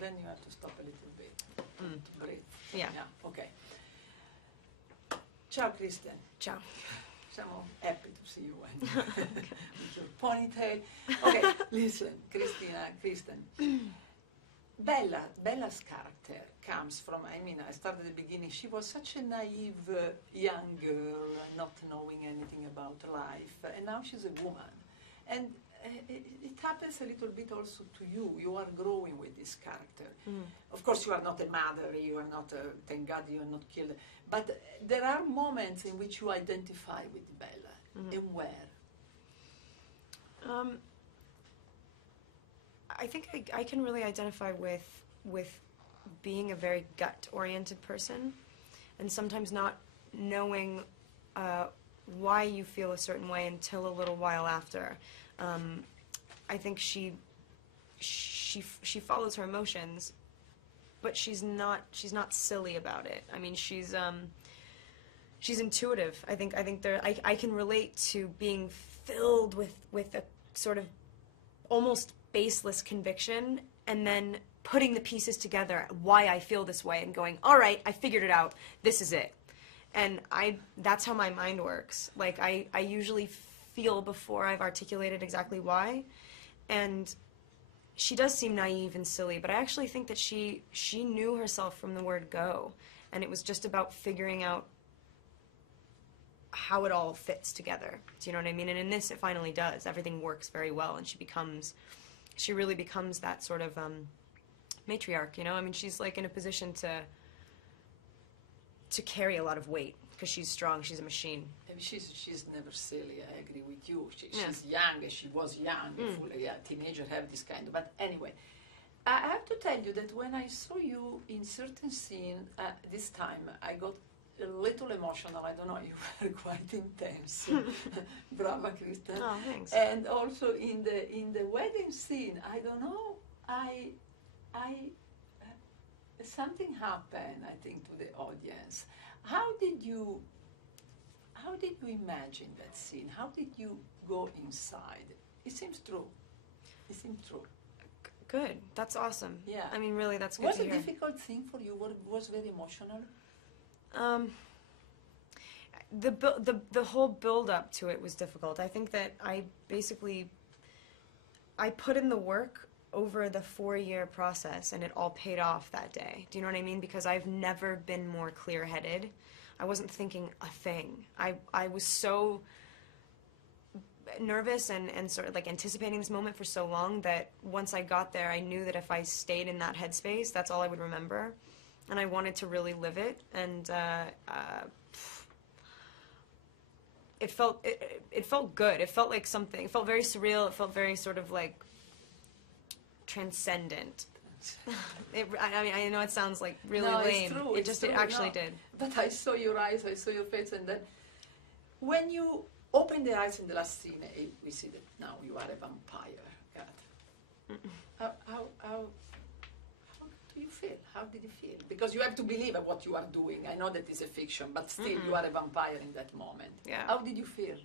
Ready? Then you have to stop a little bit to breathe. Yeah. Okay. Ciao, Kristen. Ciao. Siamo happy to see you with your ponytail. Okay, listen, Kristen. Bella's character comes from, I mean, I started at the beginning, she was such a naive young girl, not knowing anything about life, and now she's a woman. And it happens a little bit also to you. You are growing with this character. Of course, you are not a mother, you are not, thank God you are not killed, but there are moments in which you identify with Bella, and where? I think I can really identify with being a very gut-oriented person, and sometimes not knowing why you feel a certain way until a little while after. I think she follows her emotions, but she's not silly about it. I mean, she's intuitive. I think I can relate to being filled with a sort of almost baseless conviction, and then putting the pieces together, why I feel this way, and going, all right, I figured it out, this is it. And that's how my mind works. Like, I usually feel before I've articulated exactly why. And she does seem naive and silly, but I actually think that she knew herself from the word go. And it was just about figuring out how it all fits together. Do you know what I mean? And in this, it finally does. Everything works very well, and she really becomes that sort of matriarch, you know? I mean, she's like in a position to carry a lot of weight, because she's strong, she's a machine. I mean, she's never silly, I agree with you. She's young, she was young, teenager have this kind of, but anyway. I have to tell you that when I saw you in certain scene, this time, I got a little emotional. I don't know, you were quite intense. Brava, Kristen. Oh, thanks. And also in the wedding scene, I don't know, something happened, I think, to the audience. How did you imagine that scene? How did you go inside? It seems true. It seemed true. Good. That's awesome. Yeah. I mean, really, that's good to hear. Was it a difficult thing for you? Was very emotional? The whole build up to it was difficult. I think that I put in the work over the 4-year process, and it all paid off that day. Do you know what I mean? Because I've never been more clear-headed. I wasn't thinking a thing. I was so nervous and sort of like anticipating this moment for so long that once I got there, I knew that if I stayed in that headspace, that's all I would remember. And I wanted to really live it, and it felt good. It felt like something. It felt very surreal. It felt very sort of like transcendent. I mean, I know it sounds like really lame. It's true. It actually did. But I saw your eyes, I saw your face, and then when you open the eyes in the last scene, we see that now you are a vampire. God, how do you feel? How did you feel? Because you have to believe in what you are doing. I know that it's a fiction, but still, you are a vampire in that moment. Yeah. How did you feel?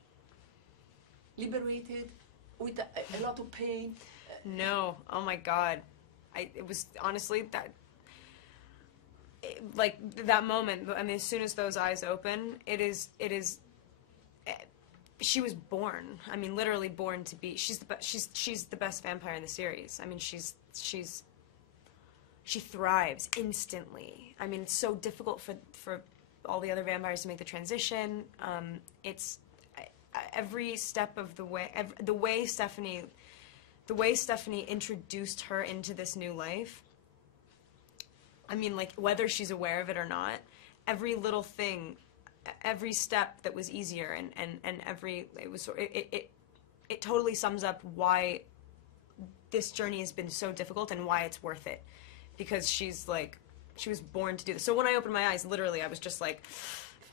Liberated, with a lot of pain? No. Oh my God. It was honestly that moment. I mean, as soon as those eyes open, it is. She was born. I mean, literally born to be. She's the best vampire in the series. I mean, she thrives instantly. I mean, it's so difficult for all the other vampires to make the transition. It's every step of the way. The way Stephanie introduced her into this new life, I mean, like, whether she's aware of it or not, every little thing, every step that was easier, and it totally sums up why this journey has been so difficult and why it's worth it, because she was born to do this. So when I opened my eyes, literally, I was just like,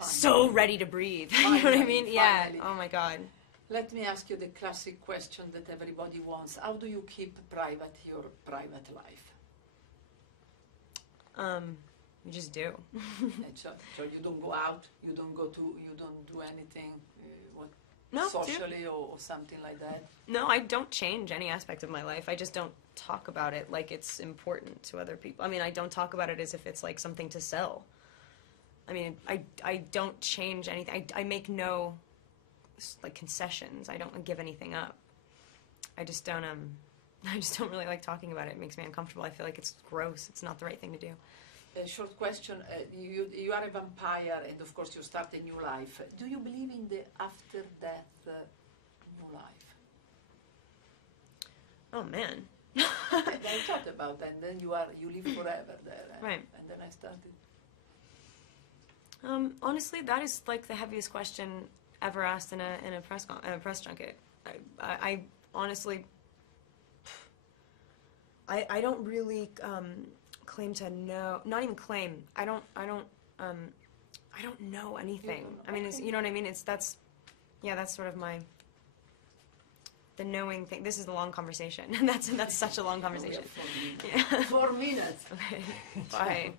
so ready to breathe. You know what I mean? Yeah. Oh my God. Let me ask you the classic question that everybody wants. How do you keep private your private life? You just do. So you don't go out, you don't do anything. What? No, socially or something like that? No, I don't change any aspect of my life. I just don't talk about it like it's important to other people. I mean, I don't talk about it as if it's like something to sell. I mean, I don't change anything. I make no like concessions. I don't give anything up. I just don't really like talking about it. It makes me uncomfortable. I feel like it's gross. It's not the right thing to do. A short question. You are a vampire, and of course you start a new life. Do you believe in the after-death new life? Oh, man. I thought about that, and then you live forever there. Right. And then I started. Honestly, that is like the heaviest question ever asked in a press junket. I honestly, I don't really claim to know. Not even claim. I don't know anything. I mean, you know what I mean? That's sort of the knowing thing. This is a long conversation. That's such a long conversation. Yeah, 4 minutes. Okay. Bye.